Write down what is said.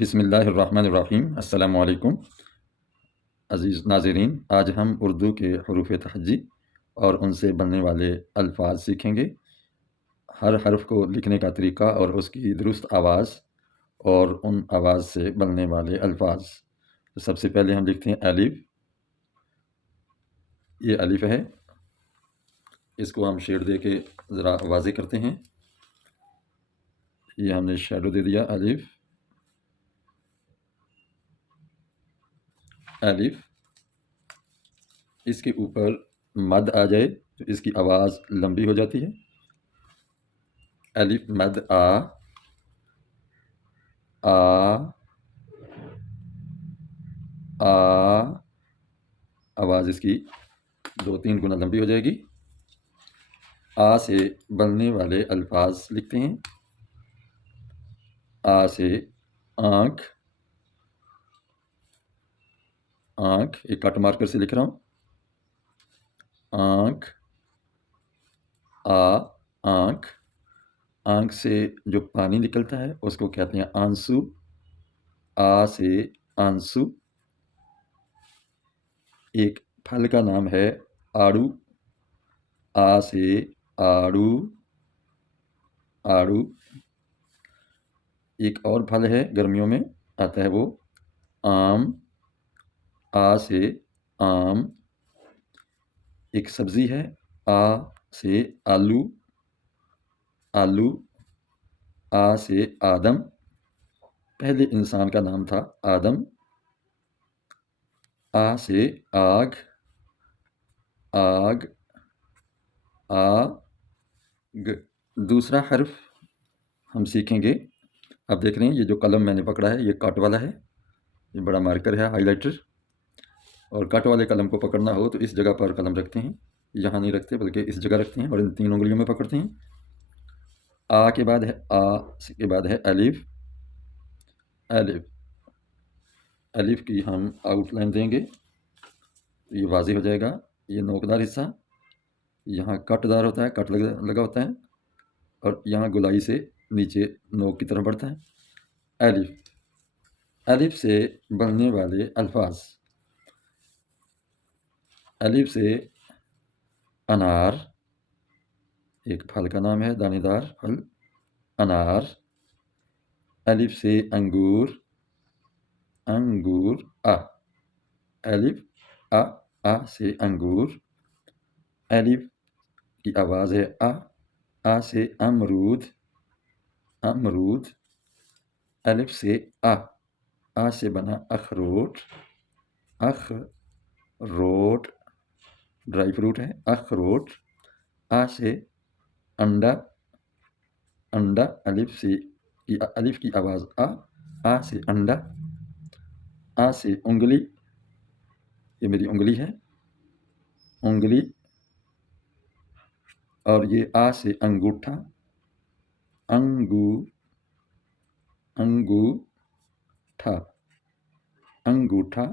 بسم اللہ الرحمن الرحیم۔ السلام علیکم عزیز ناظرین، آج ہم اردو کے حروف تہجی اور ان سے بننے والے الفاظ سیکھیں گے۔ ہر حرف کو لکھنے کا طریقہ اور اس کی درست آواز اور ان آواز سے بننے والے الفاظ۔ تو سب سے پہلے ہم لکھتے ہیں الف۔ یہ الف ہے، اس کو ہم شیڈ دے کے ذرا واضح کرتے ہیں۔ یہ ہم نے شیڈو دے دیا، الف الف۔ اس کے اوپر مد آ جائے تو اس کی آواز لمبی ہو جاتی ہے۔ الف مد آ آواز اس کی 2-3 گنا لمبی ہو جائے گی۔ آ سے بننے والے الفاظ لکھتے ہیں۔ آ سے آنکھ، آنکھ ایک کٹ مارکر سے لکھ رہا ہوں۔ آنکھ، آنکھ، آنکھ سے جو پانی نکلتا ہے اس کو کہتے ہیں آنسو۔ آ سے آنسو۔ ایک پھل کا نام ہے آڑو۔ آ سے آڑو، آڑو۔ ایک اور پھل ہے گرمیوں میں آتا ہے، وہ آم۔ آ سے آم۔ ایک سبزی ہے، آ سے آلو، آلو۔ آ سے آدم، پہلے انسان کا نام تھا آدم۔ آ سے آگ، آگ، آگ۔ دوسرا حرف ہم سیکھیں گے۔ اب دیکھ رہے ہیں یہ جو قلم میں نے پکڑا ہے یہ کٹ والا ہے، یہ بڑا مارکر ہے، ہائی لائٹر۔ اور کٹ والے قلم کو پکڑنا ہو تو اس جگہ پر قلم رکھتے ہیں، یہاں نہیں رکھتے بلکہ اس جگہ رکھتے ہیں اور ان 3 انگلیوں میں پکڑتے ہیں۔ آ کے بعد ہے کے بعد ہے الف۔ الف، الف کی ہم آؤٹ لائن دیں گے، یہ واضح ہو جائے گا۔ یہ نوکدار حصہ یہاں کٹ دار ہوتا ہے، کٹ لگا ہوتا ہے، اور یہاں گولائی سے نیچے نوک کی طرف بڑھتا ہے۔ الف، الف سے بننے والے الفاظ۔ الف سے انار، ایک پھل کا نام ہے، دانے دار پھل، انار۔ الف سے انگور، انگور، الف آ سے انگور۔ الف کی آواز ہے آ سے امرود، امرود۔ الف سے آ سے بنا اخروٹ، اخروٹ، ڈرائی فروٹ ہے، اخروٹ۔ آ سے انڈا، انڈا۔ الف کی آواز آ سے انڈا۔ آ سے انگلی، یہ میری انگلی ہے، انگلی۔ اور یہ آ سے انگوٹھا، انگوٹھا، انگوٹھا۔